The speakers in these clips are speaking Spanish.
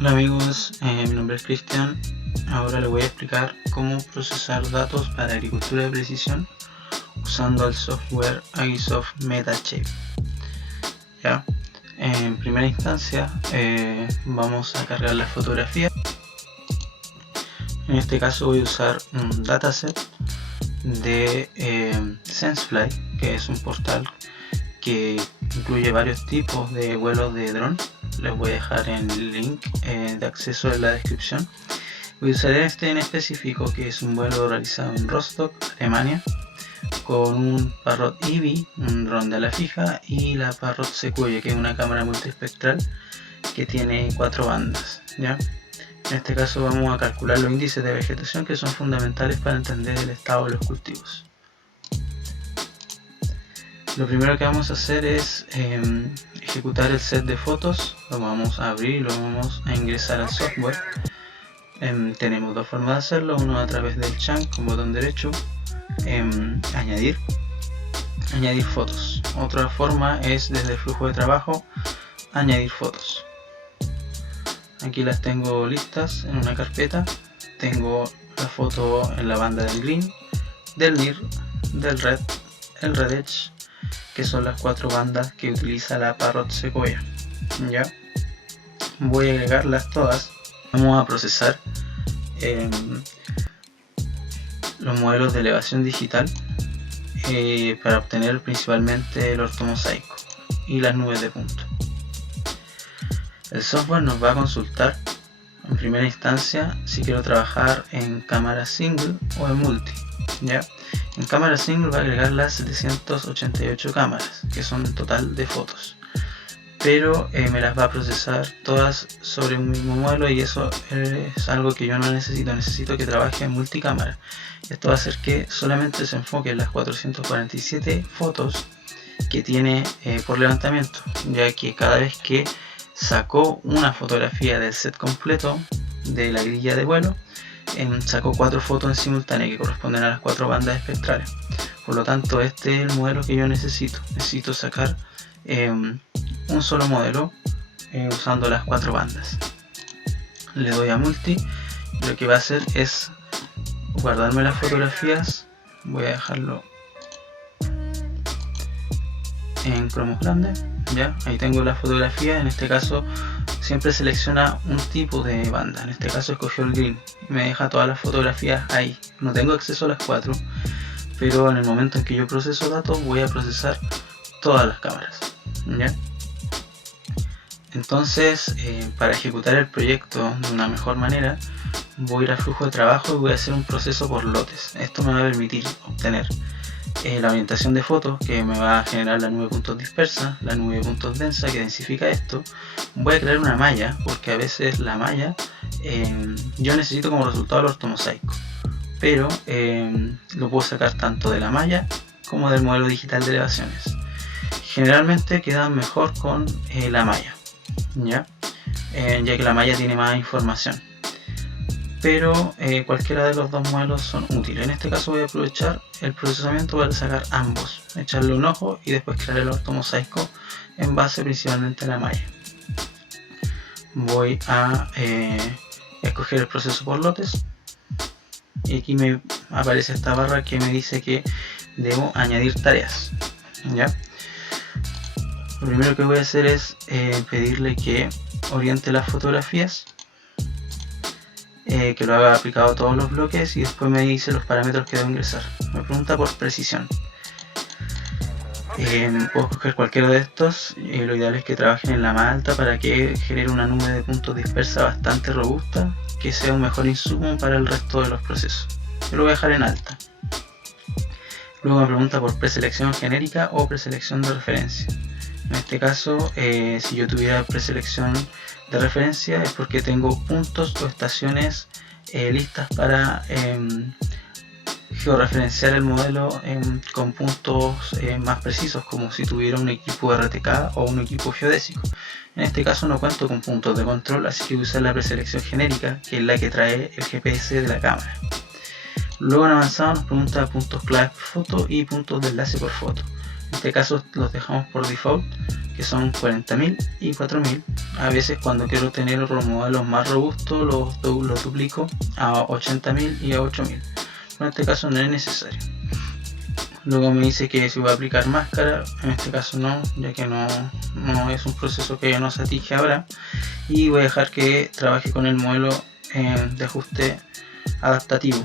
Hola amigos, mi nombre es Cristian. Ahora les voy a explicar cómo procesar datos para agricultura de precisión usando el software Agisoft MetaShape. ¿Ya? En primera instancia vamos a cargar la fotografía. En este caso voy a usar un dataset de Sensefly, que es un portal que incluye varios tipos de vuelos de dron. Les voy a dejar el link de acceso en la descripción. Voy a usar este en específico, que es un vuelo realizado en Rostock, Alemania, con un Parrot EV, un dron de ala fija, y la Parrot Sequoia, que es una cámara multiespectral que tiene 4 bandas, ¿ya? En este caso vamos a calcular los índices de vegetación que son fundamentales para entender el estado de los cultivos. Lo primero que vamos a hacer es ejecutar el set de fotos. Lo vamos a abrir y lo vamos a ingresar al software. Tenemos dos formas de hacerlo, uno a través del chunk con botón derecho, añadir fotos. Otra forma es desde el flujo de trabajo, añadir fotos. Aquí las tengo listas en una carpeta. Tengo la foto en la banda del green, del near, del red, el red edge, que son las 4 bandas que utiliza la Parrot Sequoia. ¿Ya? Voy a agregarlas todas. Vamos a procesar los modelos de elevación digital para obtener principalmente el ortomosaico y las nubes de punto. El software nos va a consultar en primera instancia si quiero trabajar en cámara single o en multi, ¿ya? En cámara single va a agregar las 788 cámaras, que son el total de fotos, pero me las va a procesar todas sobre un mismo modelo, y eso es algo que yo no necesito que trabaje en multicámara. Esto va a hacer que solamente se enfoque en las 447 fotos que tiene por levantamiento, ya que cada vez que sacó una fotografía del set completo de la grilla de vuelo, sacó 4 fotos en simultánea que corresponden a las 4 bandas espectrales. Por lo tanto, este es el modelo que yo necesito sacar un solo modelo usando las 4 bandas. Le doy a multi y lo que va a hacer es guardarme las fotografías. Voy a dejarlo en cromos grandes. ¿Ya? Ahí tengo la fotografía. En este caso siempre selecciona un tipo de banda, en este caso escogió el green y me deja todas las fotografías ahí. No tengo acceso a las 4, pero en el momento en que yo proceso datos voy a procesar todas las cámaras, ¿ya? Entonces para ejecutar el proyecto de una mejor manera voy a ir a flujo de trabajo y voy a hacer un proceso por lotes. Esto me va a permitir obtener la orientación de fotos, que me va a generar la nube de puntos dispersa, la nube de puntos densa que densifica esto. Voy a crear una malla, porque a veces la malla yo necesito como resultado el ortomosaico, pero lo puedo sacar tanto de la malla como del modelo digital de elevaciones. Generalmente quedan mejor con la malla, ya que la malla tiene más información, pero cualquiera de los dos modelos son útiles. En este caso voy a aprovechar el procesamiento para sacar ambos, echarle un ojo y después crear el ortomosaico en base principalmente a la malla. Voy a escoger el proceso por lotes y aquí me aparece esta barra que me dice que debo añadir tareas, ¿ya? Lo primero que voy a hacer es pedirle que oriente las fotografías, que lo haga aplicado a todos los bloques, y después me dice los parámetros que debo ingresar. Me pregunta por precisión. Puedo escoger cualquiera de estos, lo ideal es que trabajen en la más alta para que genere una nube de puntos dispersa bastante robusta, que sea un mejor insumo para el resto de los procesos. Yo lo voy a dejar en alta. Luego me pregunta por preselección genérica o preselección de referencia. En este caso, si yo tuviera preselección de referencia es porque tengo puntos o estaciones listas para georreferenciar el modelo con puntos más precisos, como si tuviera un equipo RTK o un equipo geodésico. En este caso no cuento con puntos de control, así que voy a usar la preselección genérica, que es la que trae el GPS de la cámara. Luego en avanzado nos pregunta puntos claves por foto y puntos de enlace por foto. En este caso los dejamos por default, que son 40.000 y 4.000. A veces cuando quiero tener los modelos más robustos los duplico a 80.000 y a 8.000. En este caso no es necesario. Luego me dice que si voy a aplicar máscara, en este caso no, ya que no es un proceso que no se atije ahora. Y voy a dejar que trabaje con el modelo de ajuste adaptativo,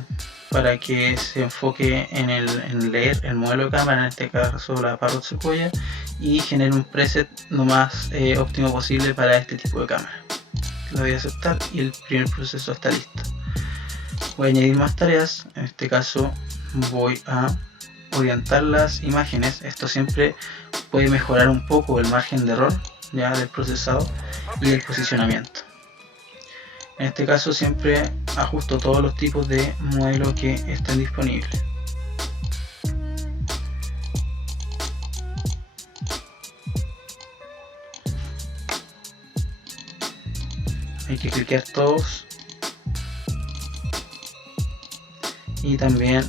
para que se enfoque en leer el modelo de cámara, en este caso la Parrot Sequoia, y genere un preset lo más óptimo posible para este tipo de cámara. Lo voy a aceptar y el primer proceso está listo. Voy a añadir más tareas. En este caso voy a orientar las imágenes. Esto siempre puede mejorar un poco el margen de error ya del procesado y el posicionamiento. En este caso siempre ajusto todos los tipos de modelos que estén disponibles. Hay que cliquear todos y también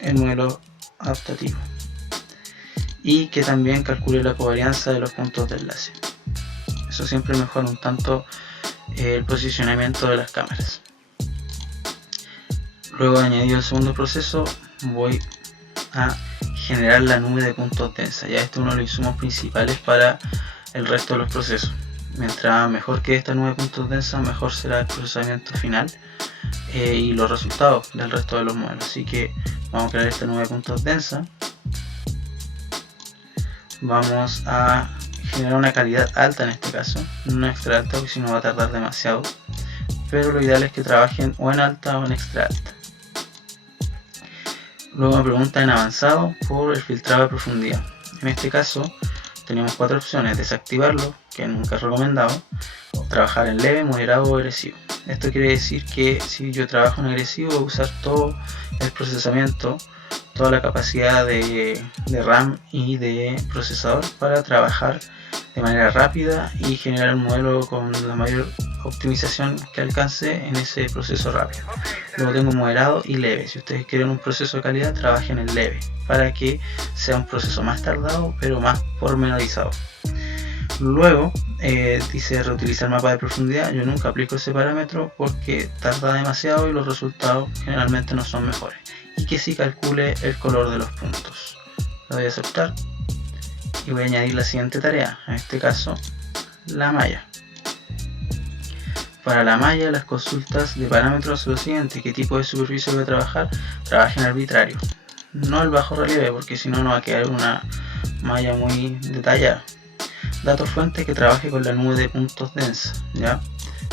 el modelo adaptativo, y que también calcule la covarianza de los puntos de enlace. Eso siempre mejora un tanto el posicionamiento de las cámaras. Luego de añadir el segundo proceso, voy a generar la nube de puntos densa. Ya este es uno de los insumos principales para el resto de los procesos. Mientras mejor que esta nube de puntos densa, mejor será el procesamiento final y los resultados del resto de los modelos. Así que vamos a crear esta nube de puntos densa. Vamos a generar una calidad alta en este caso, no extra alta, porque si no va a tardar demasiado, pero lo ideal es que trabajen o en alta o en extra alta. Luego me pregunta en avanzado por el filtrado de profundidad. En este caso tenemos 4 opciones: desactivarlo, que nunca es recomendado, o trabajar en leve, moderado o agresivo. Esto quiere decir que si yo trabajo en agresivo, voy a usar todo el procesamiento, toda la capacidad de RAM y de procesador para trabajar de manera rápida y generar un modelo con la mayor optimización que alcance en ese proceso rápido. Luego tengo moderado y leve. Si ustedes quieren un proceso de calidad, trabajen en leve para que sea un proceso más tardado pero más pormenorizado. Luego dice reutilizar mapa de profundidad. Yo nunca aplico ese parámetro porque tarda demasiado y los resultados generalmente no son mejores. Y que sí calcule el color de los puntos. Lo voy a aceptar y voy a añadir la siguiente tarea, en este caso la malla. Para la malla, las consultas de parámetros son lo siguiente: qué tipo de superficie voy a trabajar. Trabaje en arbitrario, no el bajo relieve, porque si no va a quedar una malla muy detallada. Datos fuente, que trabaje con la nube de puntos densa, ¿ya?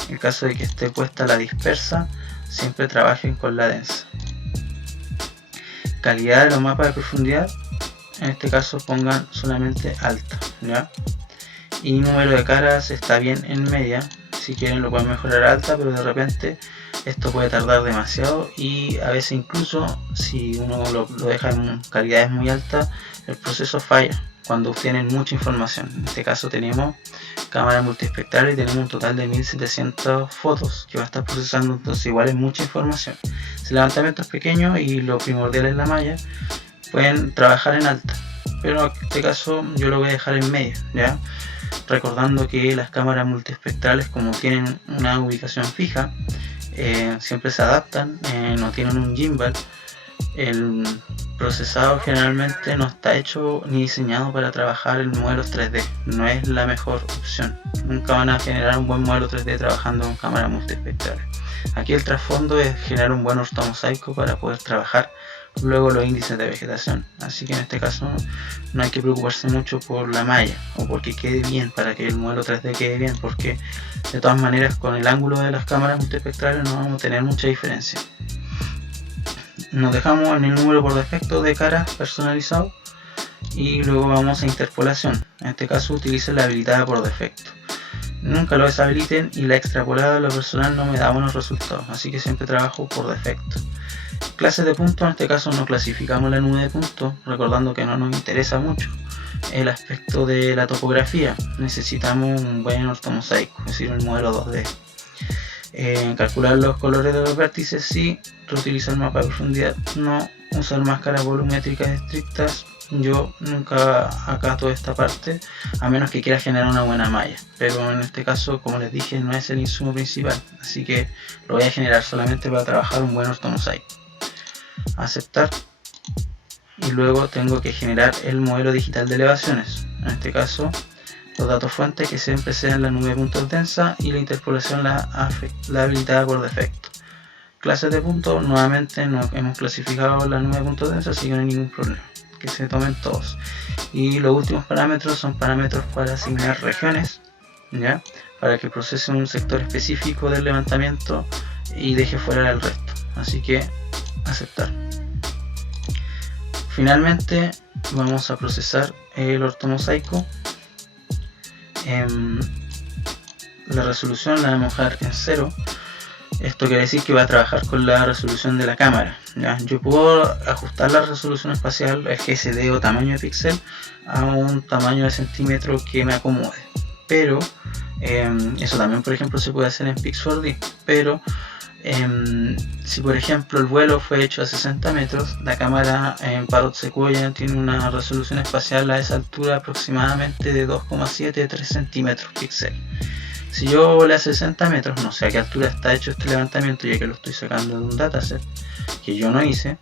En caso de que esté puesta la dispersa, siempre trabajen con la densa. Calidad de los mapas de profundidad, en este caso pongan solamente alta, ¿ya? Y número de caras está bien en media. Si quieren lo pueden mejorar a alta, pero de repente esto puede tardar demasiado y a veces incluso si uno lo deja en calidades muy altas, el proceso falla cuando obtienen mucha información. En este caso tenemos cámara multiespectral y tenemos un total de 1700 fotos que va a estar procesando, entonces igual es mucha información. Si el levantamiento es pequeño y lo primordial es la malla, pueden trabajar en alta, pero en este caso yo lo voy a dejar en medio, ¿ya? Recordando que las cámaras multiespectrales, como tienen una ubicación fija, siempre se adaptan, no tienen un gimbal. El procesador generalmente no está hecho ni diseñado para trabajar en modelos 3D, no es la mejor opción. Nunca van a generar un buen modelo 3D trabajando con cámaras multiespectrales. Aquí el trasfondo es generar un buen ortomosaico para poder trabajar luego los índices de vegetación, así que en este caso no hay que preocuparse mucho por la malla o porque quede bien, para que el modelo 3D quede bien, porque de todas maneras con el ángulo de las cámaras multiespectrales no vamos a tener mucha diferencia. Nos dejamos en el número por defecto de caras personalizado y luego vamos a interpolación. En este caso utilicen la habilitada por defecto, nunca lo deshabiliten, y la extrapolada en lo personal no me da buenos resultados, así que siempre trabajo por defecto. Clases de puntos, en este caso no clasificamos la nube de puntos, recordando que no nos interesa mucho el aspecto de la topografía, necesitamos un buen ortomosaico, es decir, un modelo 2D. Calcular los colores de los vértices, sí. Reutilizar el mapa de profundidad, no. Usar máscaras volumétricas estrictas, yo nunca acato esta parte, a menos que quiera generar una buena malla, pero en este caso, como les dije, no es el insumo principal, así que lo voy a generar solamente para trabajar un buen ortomosaico. Aceptar, y luego tengo que generar el modelo digital de elevaciones, en este caso los datos fuentes que siempre sean la nube de puntos densa y la interpolación la habilitada por defecto. Clases de puntos, nuevamente no hemos clasificado la nube de puntos densa, así que no hay ningún problema, que se tomen todos. Y los últimos parámetros son parámetros para asignar regiones, ¿ya? Para que procese un sector específico del levantamiento y deje fuera el resto, así que aceptar. Finalmente vamos a procesar el ortomosaico. La resolución la vamos a dejar en 0. Esto quiere decir que va a trabajar con la resolución de la cámara, ¿ya? Yo puedo ajustar la resolución espacial, el GSD o tamaño de píxel, a un tamaño de centímetro que me acomode, pero eso también, por ejemplo, se puede hacer en Pix4D, pero si por ejemplo el vuelo fue hecho a 60 metros, la cámara en Parrot Sequoia tiene una resolución espacial a esa altura aproximadamente de 2,73 centímetros píxel. Si yo volé a 60 metros, no sé a qué altura está hecho este levantamiento, ya que lo estoy sacando de un dataset que yo no hice,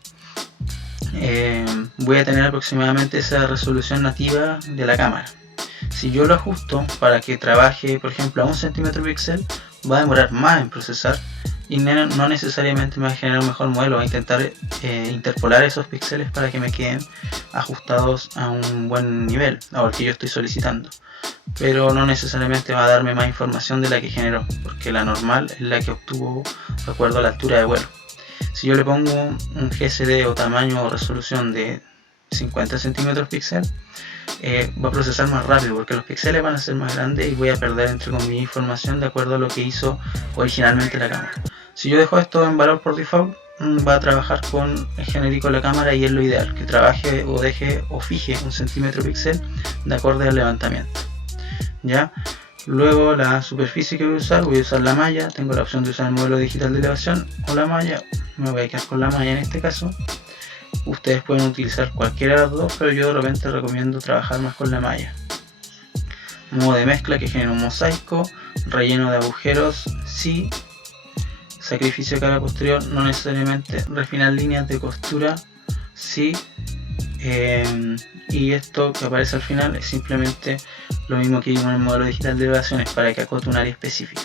voy a tener aproximadamente esa resolución nativa de la cámara. Si yo lo ajusto para que trabaje, por ejemplo, a 1 centímetro píxel, va a demorar más en procesar y no necesariamente me va a generar un mejor modelo. Va a intentar interpolar esos píxeles para que me queden ajustados a un buen nivel, al que yo estoy solicitando, pero no necesariamente va a darme más información de la que generó, porque la normal es la que obtuvo de acuerdo a la altura de vuelo. Si yo le pongo un GSD o tamaño o resolución de 50 centímetros píxel, va a procesar más rápido porque los píxeles van a ser más grandes y voy a perder, entre comillas, información de acuerdo a lo que hizo originalmente la cámara. Si yo dejo esto en valor por default, va a trabajar con el genérico de la cámara y es lo ideal, que trabaje o deje o fije 1 centímetro píxel de acuerdo al levantamiento, ¿ya? Luego la superficie que voy a usar la malla. Tengo la opción de usar el modelo digital de elevación o la malla. Me voy a quedar con la malla en este caso. Ustedes pueden utilizar cualquiera de las dos, pero yo de repente recomiendo trabajar más con la malla. Modo de mezcla que genera un mosaico. Relleno de agujeros, sí. Sacrificio de cara posterior, no necesariamente. Refinar líneas de costura, sí. Y esto que aparece al final es simplemente lo mismo que vimos en el modelo digital de elevaciones, para que acote un área específica.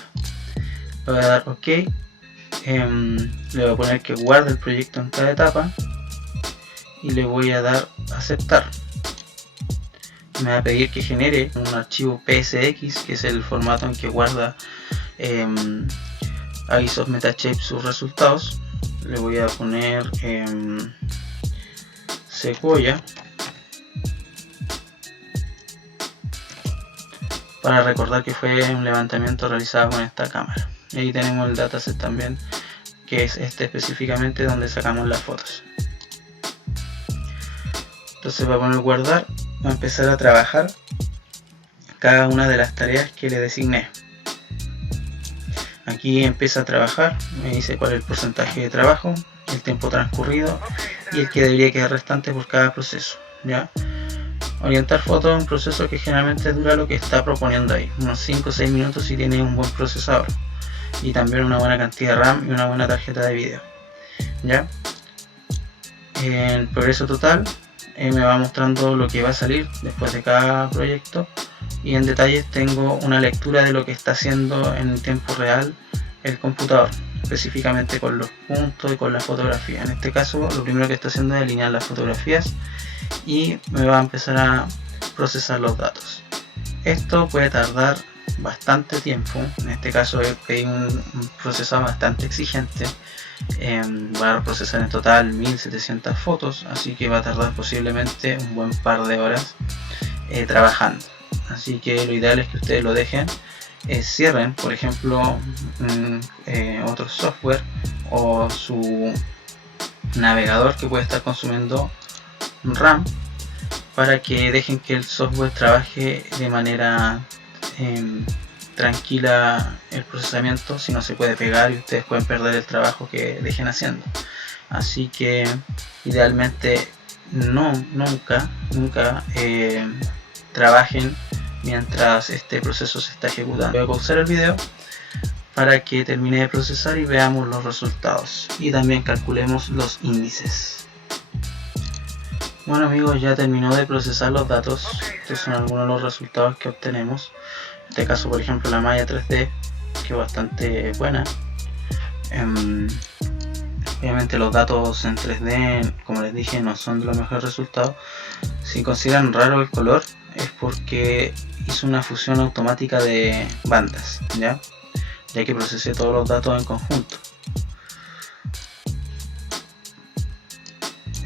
Le voy a dar OK. Le voy a poner que guarde el proyecto en cada etapa y le voy a dar aceptar. Me va a pedir que genere un archivo PSX, que es el formato en que guarda Agisoft Metashape sus resultados. Le voy a poner Sequoia para recordar que fue un levantamiento realizado con esta cámara. Y ahí tenemos el dataset también, que es este específicamente donde sacamos las fotos. Entonces va a poner guardar, va a empezar a trabajar cada una de las tareas que le designé. Aquí empieza a trabajar, me dice cuál es el porcentaje de trabajo, el tiempo transcurrido y el que debería quedar restante por cada proceso, ¿ya? Orientar fotos es un proceso que generalmente dura lo que está proponiendo ahí, unos 5 o 6 minutos si tiene un buen procesador y también una buena cantidad de RAM y una buena tarjeta de video, ¿ya? En progreso total me va mostrando lo que va a salir después de cada proyecto, y en detalles tengo una lectura de lo que está haciendo en tiempo real el computador, específicamente con los puntos y con la fotografía. En este caso lo primero que está haciendo es alinear las fotografías y me va a empezar a procesar los datos. Esto puede tardar bastante tiempo. En este caso pedí un procesador bastante exigente. Va a procesar en total 1700 fotos, así que va a tardar posiblemente un buen par de horas trabajando. Así que lo ideal es que ustedes lo dejen, cierren por ejemplo otro software o su navegador que puede estar consumiendo RAM, para que dejen que el software trabaje de manera tranquila el procesamiento, si no se puede pegar y ustedes pueden perder el trabajo que dejen haciendo. Así que idealmente nunca trabajen mientras este proceso se está ejecutando. Voy a pausar el video para que termine de procesar y veamos los resultados y también calculemos los índices. Bueno amigos, ya terminó de procesar los datos. Estos son algunos de los resultados que obtenemos. En este caso, por ejemplo, la malla 3D, que es bastante buena. Obviamente los datos en 3D, como les dije, no son de los mejores resultados. Si consideran raro el color, es porque hizo una fusión automática de bandas, ya que procesé todos los datos en conjunto.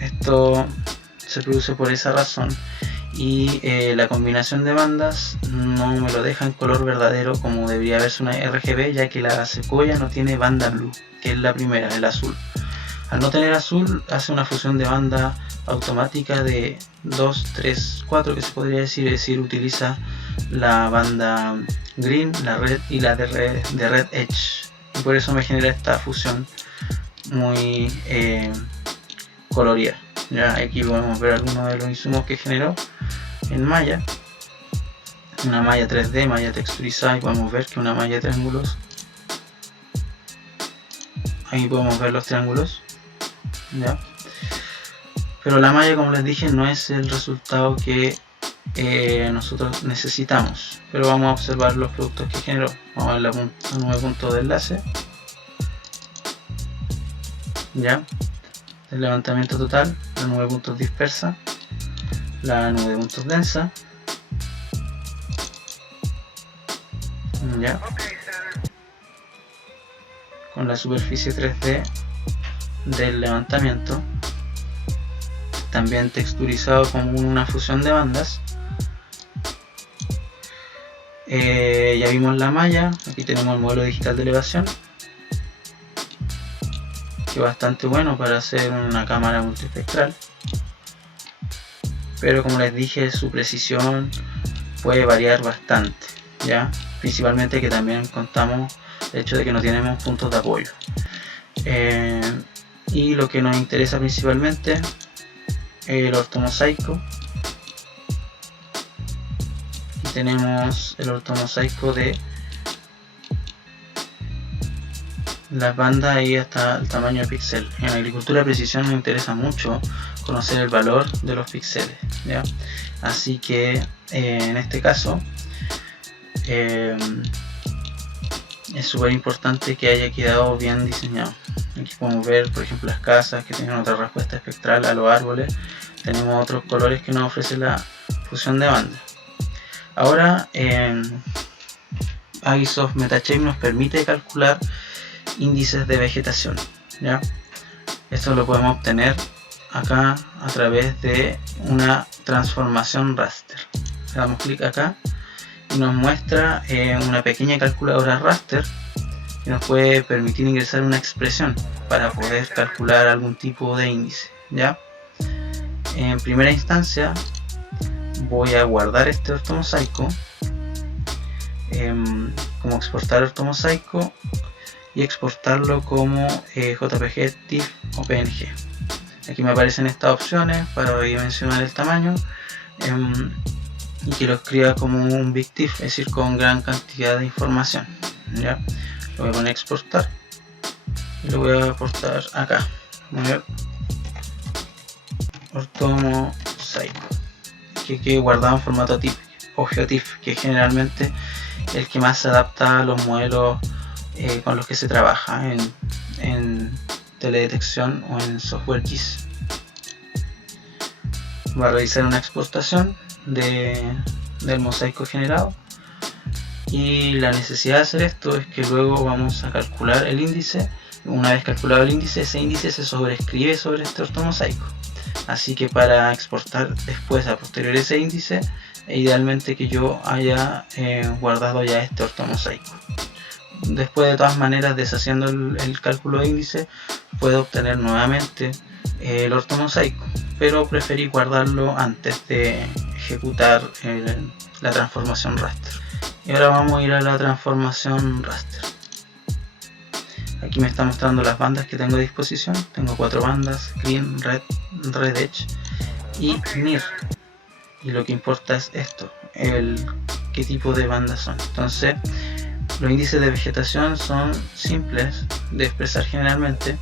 Esto se produce por esa razón, y la combinación de bandas no me lo deja en color verdadero como debería verse una RGB, ya que la secuoya no tiene banda blue, que es la primera, el azul. Al no tener azul, hace una fusión de banda automática de 2, 3, 4 que se podría decir, es decir, utiliza la banda green, la red y la de red edge, y por eso me genera esta fusión muy colorida. Ya aquí podemos ver algunos de los insumos que generó en malla, una malla 3D, malla texturizada, y podemos ver que una malla de triángulos, ahí podemos ver los triángulos, ¿ya? Pero la malla, como les dije, no es el resultado que nosotros necesitamos, pero vamos a observar los productos que generó. Vamos a ver la 9 puntos de enlace, ya, el levantamiento total, la 9 puntos dispersa, la 9 puntos densa, ya, con la superficie 3D del levantamiento, también texturizado como una fusión de bandas. Ya vimos la malla, aquí tenemos el modelo digital de elevación, que es bastante bueno para hacer una cámara multiespectral, pero como les dije, su precisión puede variar bastante, ya, principalmente que también contamos el hecho de que no tenemos puntos de apoyo. Y lo que nos interesa principalmente, el ortomosaico. Aquí tenemos el ortomosaico de las bandas y hasta el tamaño de píxel. En agricultura de precisión nos interesa mucho conocer el valor de los píxeles, ¿ya? Así que en este caso es súper importante que haya quedado bien diseñado. Aquí podemos ver, por ejemplo, las casas que tienen otra respuesta espectral a los árboles. Tenemos otros colores que nos ofrece la fusión de bandas. Ahora Agisoft MetaShape nos permite calcular índices de vegetación, ¿ya? Esto lo podemos obtener acá a través de una transformación raster. Le damos clic acá y nos muestra una pequeña calculadora raster que nos puede permitir ingresar una expresión para poder calcular algún tipo de índice, ¿ya? En primera instancia voy a guardar este ortomosaico como exportar ortomosaico y exportarlo como JPG, TIFF o PNG. Aquí me aparecen estas opciones para mencionar el tamaño y que lo escriba como un big TIFF, es decir, con gran cantidad de información, ¿ya? Lo voy a poner a exportar y lo voy a aportar acá. Voy a ver ortomosaico, que quede guardado en formato TIFF o GeoTIFF, que es generalmente el que más se adapta a los modelos con los que se trabaja en teledetección o en software GIS. Va a realizar una exportación del mosaico generado, y la necesidad de hacer esto es que luego vamos a calcular el índice. Una vez calculado el índice, ese índice se sobreescribe sobre este ortomosaico. Así que para exportar después a posteriori ese índice, idealmente que yo haya guardado ya este ortomosaico. Después, de todas maneras, deshaciendo el cálculo de índice, puedo obtener nuevamente el ortomosaico, pero preferí guardarlo antes de ejecutar la transformación raster. Y ahora vamos a ir a la transformación raster. Aquí me está mostrando las bandas que tengo a disposición. Tengo 4 bandas: green, red, red edge y NIR, y lo que importa es esto, qué tipo de bandas son. Entonces los índices de vegetación son simples de expresar generalmente.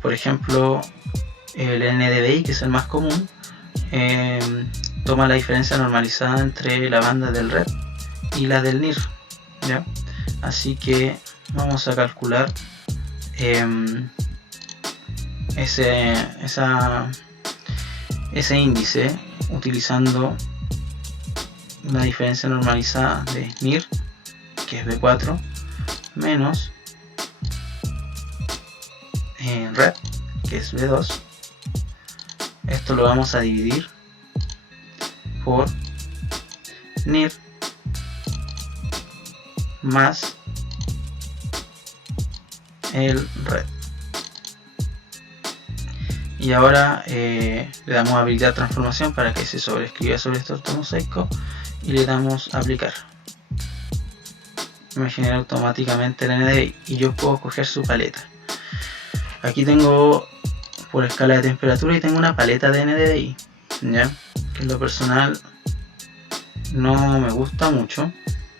Por ejemplo, el NDVI, que es el más común, toma la diferencia normalizada entre la banda del red y la del NIR, ¿ya? Así que vamos a calcular ese índice utilizando la diferencia normalizada de NIR, que es B4, menos red, que es B2. Esto lo vamos a dividir por NIR más el red. Y ahora le damos a habilitar transformación para que se sobreescriba sobre este ortomosaico y le damos a aplicar. Me genera automáticamente el NDVI y yo puedo coger su paleta. Aquí tengo por escala de temperatura y tengo una paleta de NDVI, ¿ya? Que en lo personal no me gusta mucho,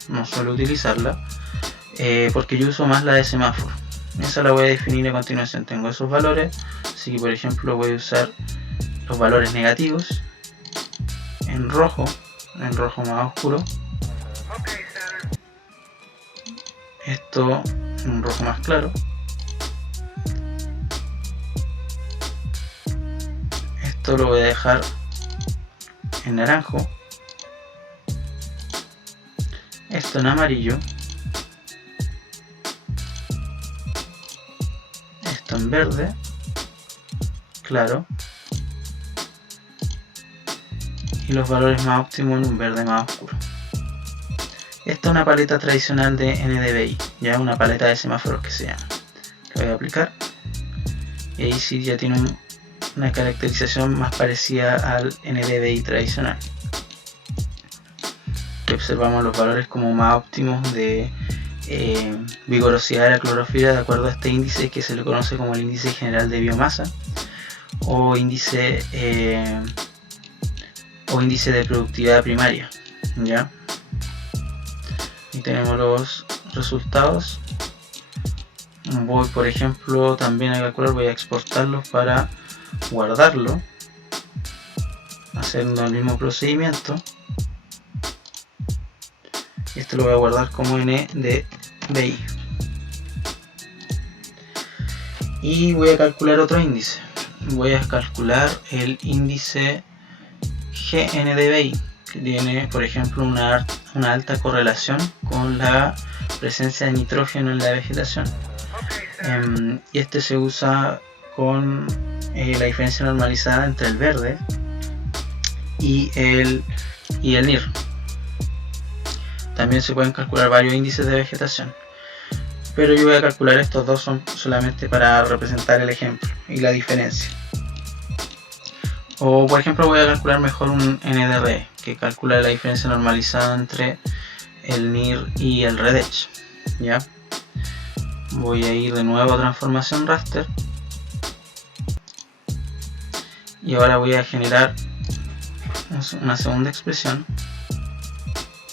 no suelo utilizarla, porque yo uso más la de semáforo. Esa la voy a definir a continuación. Tengo esos valores, así que por ejemplo voy a usar los valores negativos en rojo más oscuro, esto en un rojo más claro, esto lo voy a dejar en naranjo, esto en amarillo, esto en verde claro, y los valores más óptimos en un verde más oscuro. Esta es una paleta tradicional de NDVI, ya una paleta de semáforos que se llama. La voy a aplicar y ahí sí ya tiene una caracterización más parecida al NDVI tradicional. Aquí observamos los valores como más óptimos de vigorosidad de la clorofila de acuerdo a este índice que se le conoce como el índice general de biomasa o índice de productividad primaria, ¿ya? Y tenemos los resultados. Voy por ejemplo también a calcular, voy a exportarlos para guardarlo haciendo el mismo procedimiento. Esto lo voy a guardar como NDVI y voy a calcular otro índice. Voy a calcular el índice GNDVI, que tiene por ejemplo una alta correlación con la presencia de nitrógeno en la vegetación, y este se usa con la diferencia normalizada entre el verde y el NIR. También se pueden calcular varios índices de vegetación, pero yo voy a calcular estos dos solamente para representar el ejemplo y la diferencia. O por ejemplo voy a calcular mejor un NDRE, que calcula la diferencia normalizada entre el NIR y el REDETCH, ¿ya? Voy a ir de nuevo a transformación raster y ahora voy a generar una segunda expresión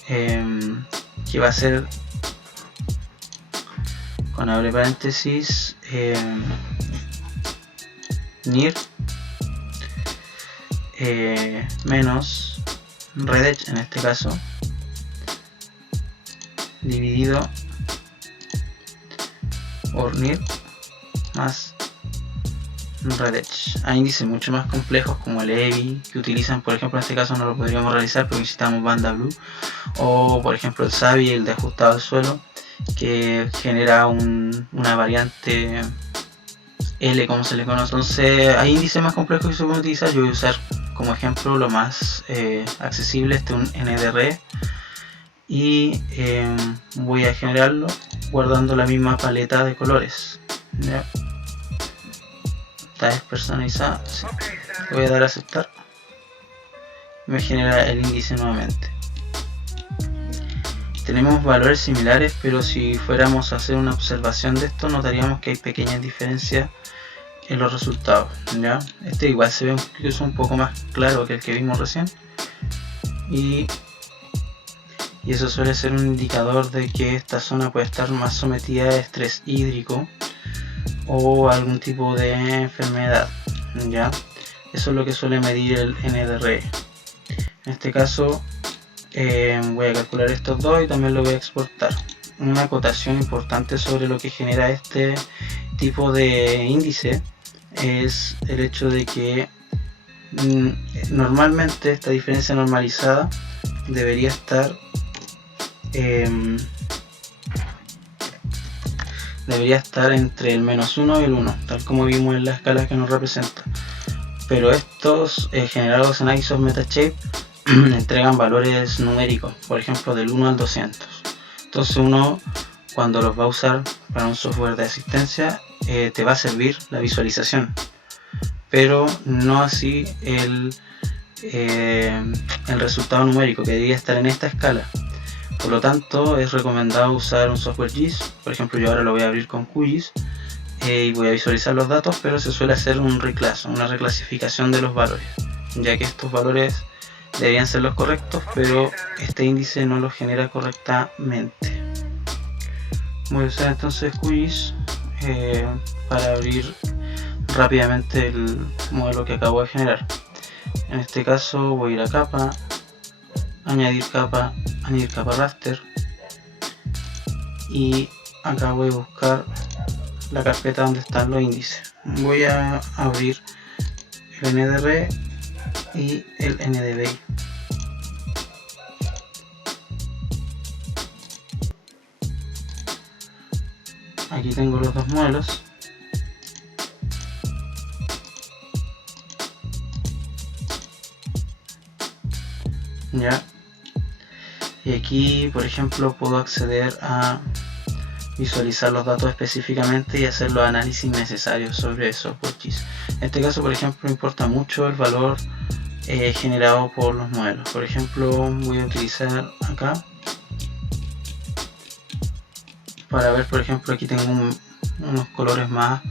que va a ser con abre paréntesis NIR menos REDETCH en este caso dividido por NIR más REDETCH. Hay índices mucho más complejos como el EVI que utilizan, por ejemplo en este caso no lo podríamos realizar porque necesitamos banda blue, o por ejemplo el SAVI, el de ajustado al suelo, que genera una variante L como se le conoce. Entonces hay índices más complejos que se pueden utilizar. Yo voy a usar como ejemplo lo más accesible, un NDRE, y voy a generarlo guardando la misma paleta de colores, ¿ya? Está despersonalizada, sí. Le voy a dar a aceptar y me genera el índice nuevamente. Tenemos valores similares, pero si fuéramos a hacer una observación de esto notaríamos que hay pequeñas diferencias en los resultados, ¿ya? Este igual se ve incluso un poco más claro que el que vimos recién, y eso suele ser un indicador de que esta zona puede estar más sometida a estrés hídrico o algún tipo de enfermedad, ¿ya? Eso es lo que suele medir el NDRE. En este caso voy a calcular estos dos y también lo voy a exportar. Una acotación importante sobre lo que genera este tipo de índice es el hecho de que normalmente esta diferencia normalizada debería estar entre el -1 y el 1, tal como vimos en la escala que nos representa. Pero estos generados en Isoft Metashape entregan valores numéricos, por ejemplo del 1 al 200. Entonces uno, cuando los va a usar para un software de asistencia, te va a servir la visualización, pero no así el resultado numérico, que debería estar en esta escala. Por lo tanto, es recomendado usar un software GIS. Por ejemplo, yo ahora lo voy a abrir con QGIS y voy a visualizar los datos, pero se suele hacer un reclass, una reclasificación de los valores, ya que estos valores deberían ser los correctos, pero este índice no los genera correctamente. Voy a usar entonces QGIS para abrir rápidamente el modelo que acabo de generar. En este caso voy a ir a capa, añadir capa raster, y acá voy a buscar la carpeta donde están los índices. Voy a abrir el NDRE y el NDVI. Aquí tengo los dos modelos. Ya. Y aquí, por ejemplo, puedo acceder a visualizar los datos específicamente y hacer los análisis necesarios sobre esos GIS. En este caso, por ejemplo, importa mucho el valor generado por los modelos. Por ejemplo, voy a utilizar acá para ver, por ejemplo, aquí tengo unos colores más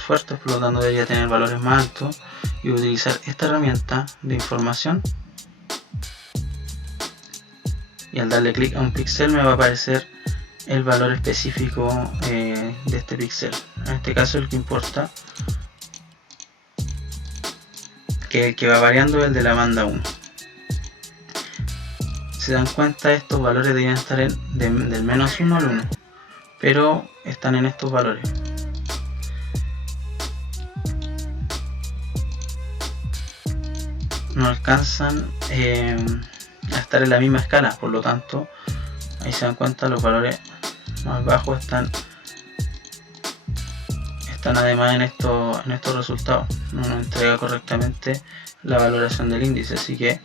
fuertes, por lo tanto debería tener valores más altos, y voy a utilizar esta herramienta de información, y al darle clic a un píxel me va a aparecer el valor específico de este píxel. En este caso el que importa, que el que va variando es el de la banda 1. Se dan cuenta, estos valores deberían estar del -1 al 1, pero están en estos valores. No alcanzan a estar en la misma escala, por lo tanto ahí se dan cuenta, los valores más bajos están además en estos resultados. No nos entrega correctamente la valoración del índice, así que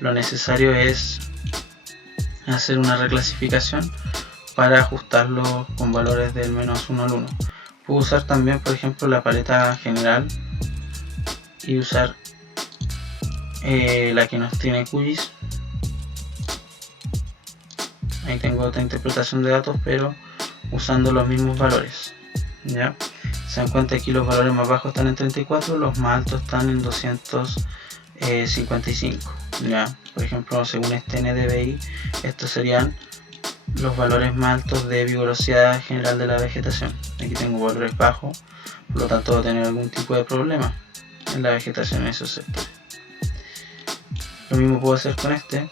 lo necesario es hacer una reclasificación para ajustarlo con valores del -1 al 1. Puedo usar también, por ejemplo, la paleta general y usar la que nos tiene QGIS. Ahí tengo otra interpretación de datos, pero usando los mismos valores, ¿ya? Se dan cuenta, aquí los valores más bajos están en 34, los más altos están en 255, ¿ya? Por ejemplo, según este NDVI, estos serían los valores más altos de vigorosidad general de la vegetación. Aquí tengo valores bajos, por lo tanto voy a tener algún tipo de problema en la vegetación en esos sectores. Lo mismo puedo hacer con este,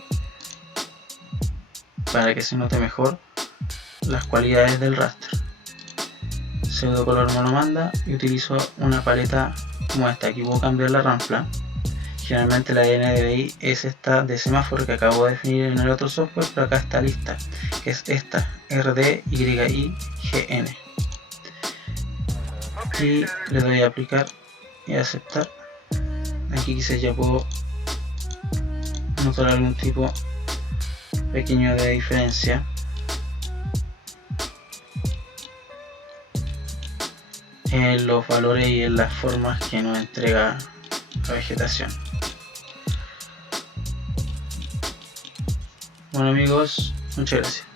para que se note mejor las cualidades del raster. Pseudo color monomanda, y utilizo una paleta como esta. Aquí puedo cambiar la rampla. Generalmente la NDVI es esta de semáforo que acabo de definir en el otro software, pero acá está lista, que es esta, RDYIGN. Y le doy a aplicar y a aceptar. Aquí quizás ya puedo notar algún tipo pequeño de diferencia. En los valores y en las formas que nos entrega la vegetación. Bueno amigos, muchas gracias.